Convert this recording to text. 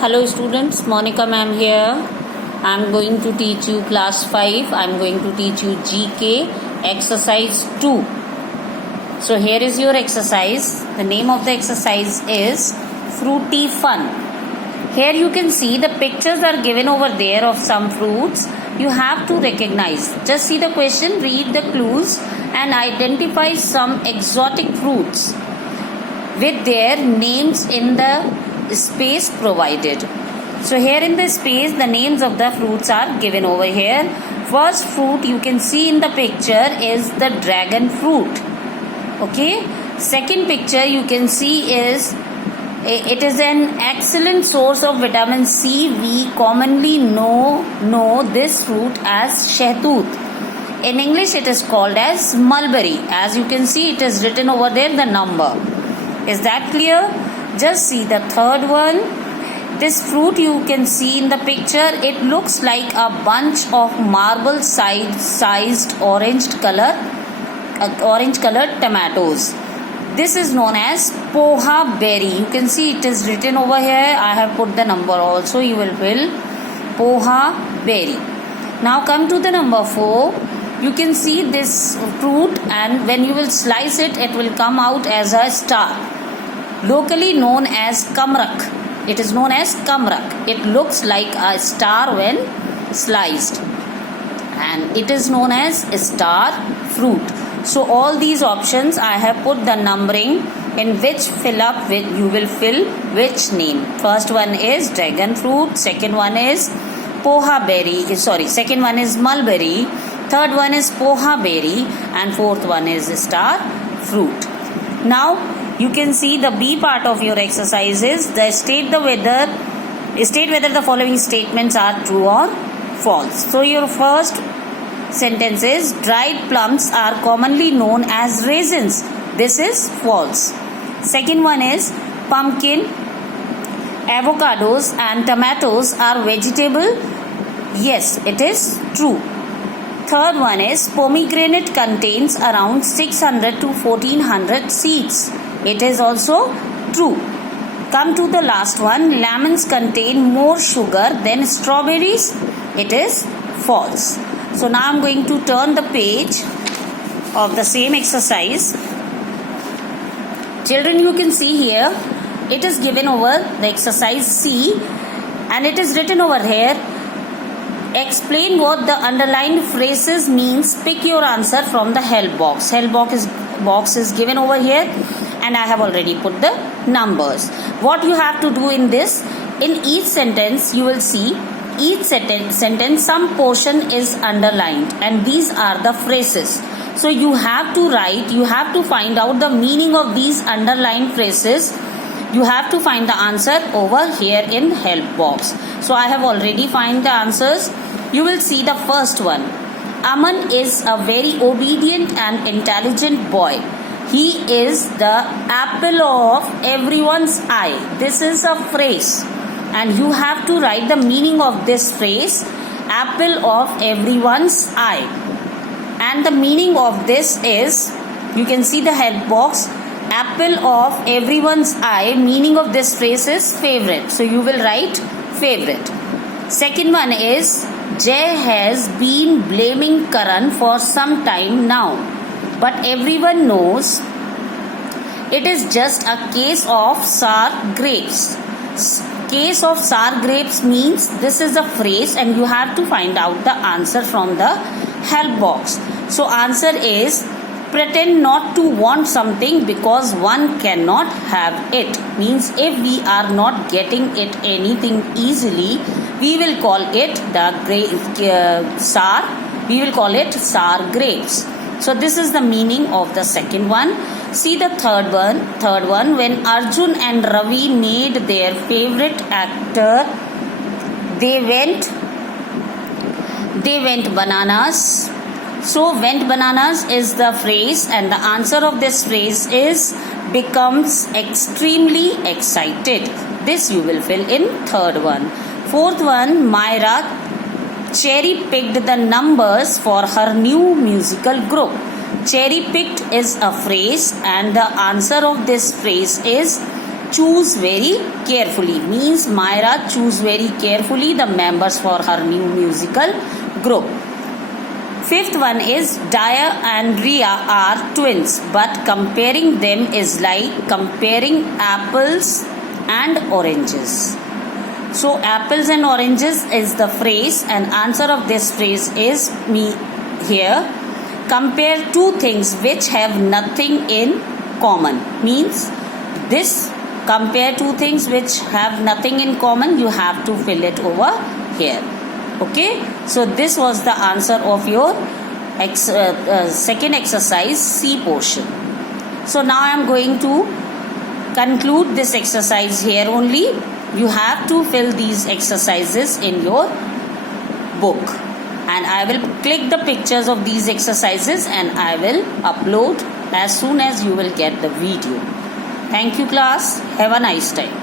Hello students, Monica ma'am here. I am going to teach you class 5. I am going to teach you GK exercise 2. So here is your exercise. The name of the exercise is Fruity Fun. Here you can see the pictures are given over there of some fruits. You have to recognize. Just see the question, read the clues and identify some exotic fruits with their names in the space provided. So here in the space the names of the fruits are given over here. First fruit you can see in the picture is the dragon fruit. Okay. Second picture you can see is it is an excellent source of vitamin C. We commonly know this fruit as shehtoot. In English it is called as mulberry. As you can see it is written over there the number. Is that clear? Just see the third one. This fruit you can see in the picture, it looks like a bunch of marble sized orange colored tomatoes. This is known as poha berry. You can see it is written over here. I have put the number also. You will fill poha berry. Now come to the number 4. You can see this fruit and when you will slice it, it will come out as a star. Locally known as kamrak. It is known as kamrak. It looks like a star when sliced. And it is known as star fruit. So all these options I have put the numbering in which fill up with you will fill which name. First one is dragon fruit. Second one is poha berry. Second one is mulberry. Third one is poha berry. And fourth one is star fruit. Now you can see the B part of your exercise is state whether the following statements are true or false. So your first sentence is dried plums are commonly known as raisins. This is false. Second one is pumpkin, avocados and tomatoes are vegetable. Yes, it is true. Third one is pomegranate contains around 600 to 1400 seeds. It is also true. Come to the last one. Lemons contain more sugar than strawberries. It is false. So now I am going to turn the page of the same exercise. Children, you can see here it is given over the exercise C and it is written over here. Explain what the underlined phrases means. Pick your answer from the help box. Help box is given over here and I have already put the numbers. What you have to do in this, in each sentence you will see each sentence some portion is underlined and these are the phrases. So you have to write, you have to find out the meaning of these underlined phrases. You have to find the answer over here in help box. So I have already find the answers. You will see the first one. Aman is a very obedient and intelligent boy. He is the apple of everyone's eye. This is a phrase and you have to write the meaning of this phrase, apple of everyone's eye. And the meaning of this is, you can see the help box, apple of everyone's eye. Meaning of this phrase is favorite. So you will write favorite. Second one is, Jay has been blaming Karan for some time now. But everyone knows it is just a case of sour grapes. Case of sour grapes means this is a phrase and you have to find out the answer from the help box. So answer is, pretend not to want something because one cannot have it. Means if we are not getting it anything easily, we will call it we will call it sour grapes. So this is the meaning of the second one. See the third one. When Arjun and Ravi made their favorite actor, they went bananas. So went bananas is the phrase and the answer of this phrase is becomes extremely excited. This you will fill in third one. Fourth one, Myra cherry-picked the numbers for her new musical group. Cherry-picked is a phrase and the answer of this phrase is choose very carefully means Myra choose very carefully the members for her new musical group. Fifth one is Daya and Ria are twins, but comparing them is like comparing apples and oranges. So apples and oranges is the phrase, and answer of this phrase is me here. Compare two things which have nothing in common means this. Compare two things which have nothing in common, you have to fill it over here. Okay, so this was the answer of your second exercise C portion. So now I am going to conclude this exercise here only. You have to fill these exercises in your book, and I will click the pictures of these exercises and I will upload as soon as you will get the video. Thank you class. Have a nice time.